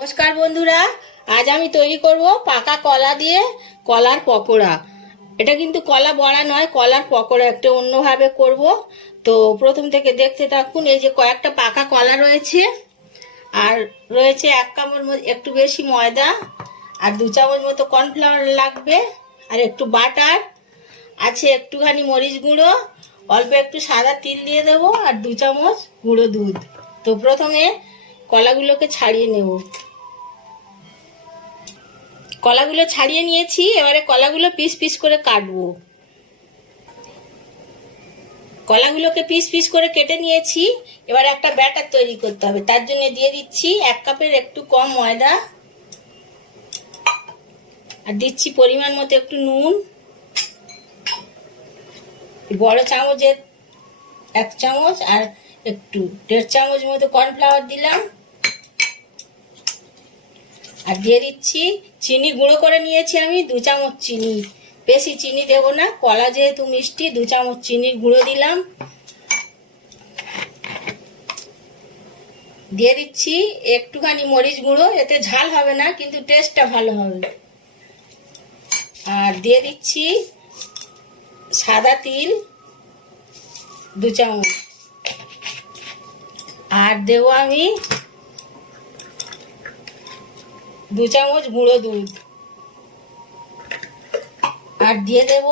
নমস্কার বন্ধুরা, আজ আমি তৈরি করব পাকা কলা দিয়ে কলার পকোড়া। এটা কিন্তু কলা বড়া নয়, কলার পকোড়া একটা অন্যভাবে করব। তো প্রথম থেকে দেখতে থাকুন। এই যে কয়েকটা পাকা কলা রয়েছে, আর রয়েছে 1 কাপের একটু বেশি ময়দা, আর 2 চামচ মতো কর্নফ্লাওয়ার লাগবে, আর একটু বাটার আছে, একটুখানি মরিচ গুঁড়ো, অল্প একটু সাদা তিল দিয়ে দেবো, আর 2 চামচ গুঁড়ো দুধ। তো প্রথমে কলাগুলোকে ছাড়িয়ে নেব। কলাগুলো ছাড়িয়ে নিয়েছি, এবারে কলাগুলো পিস পিস করে কাটবো। কলাগুলোকে পিস পিস করে কেটে নিয়েছি। এবার একটা ব্যাটার তৈরি করতে হবে, তার জন্য দিয়ে দিচ্ছি 1 কাপের একটু কম ময়দা, আর দিচ্ছি পরিমাণ মতো একটু নুন, বড় চামচের 1 চামচ, আর একটু 1.5 চামচ মতো কর্নফ্লাওয়ার দিলাম, আর দিয়ে দিচ্ছি চিনি গুঁড়ো করে নিয়েছি আমি 2 চামচ চিনি। বেশি চিনি দেবো না, কলা যেহেতু মিষ্টি, 2 চামচ চিনির গুঁড়ো দিলাম। দিয়ে দিচ্ছি একটুখানি মরিচ গুঁড়ো, এতে ঝাল হবে না কিন্তু টেস্টটা ভালো হবে। আর দিয়ে দিচ্ছি সাদা তিল 2 চামচ, আর দেবো আমি 2 চামচ গুঁড়ো দুধ, আর দিয়ে দেব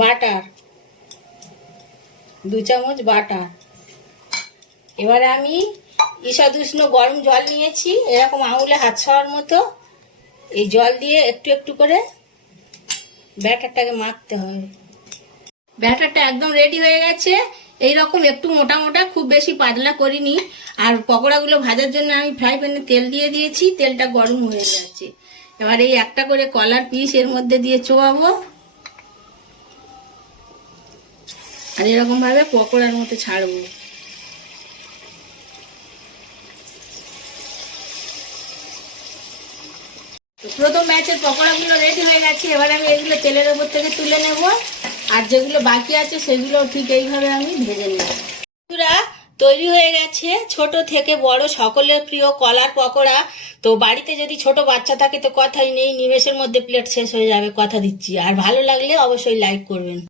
বাটার 2 চামচ বাটার। এবারে আমি ঈষৎ উষ্ণ গরম জল নিয়েছি, এরকম আঙুলে হাত ছোঁয়ার মতো। এই জল দিয়ে একটু একটু করে ব্যাটারটাকে মাখতে হবে। ব্যাটারটা একদম রেডি হয়ে গেছে, এইরকম একটু মোটা মোটা, খুব বেশি পাতলা করিনি। আর পকোড়াগুলো ভাজার জন্য আমি ফ্রাই প্যানে তেল দিয়ে দিয়েছি, তেলটা গরম হয়ে যাচ্ছে। এবার এই একটা করে কলার পিস এর মধ্যে দিয়ে চোবাবো, আর এরকম ভাবে পকোড়ার মতো ছাড়বো। প্রথম ব্যাচের পকোড়াগুলো রেডি হয়ে গেছে, এবার আমি এগুলো তেলের ওপর থেকে তুলে নেব, আর যেগুলো বাকি আছে সেগুলো ঠিক এইভাবে আমি ভেজে নেব। বন্ধুরা, তৈরি হয়ে গেছে ছোট থেকে বড় সকলের প্রিয় কলার পকোড়া। তো বাড়িতে যদি ছোট বাচ্চা থাকে তো কথাই নেই, নিমেষের মধ্যে প্লেট শেষ হয়ে যাবে, কথা দিচ্ছি। আর ভালো লাগলে অবশ্যই লাইক করবেন।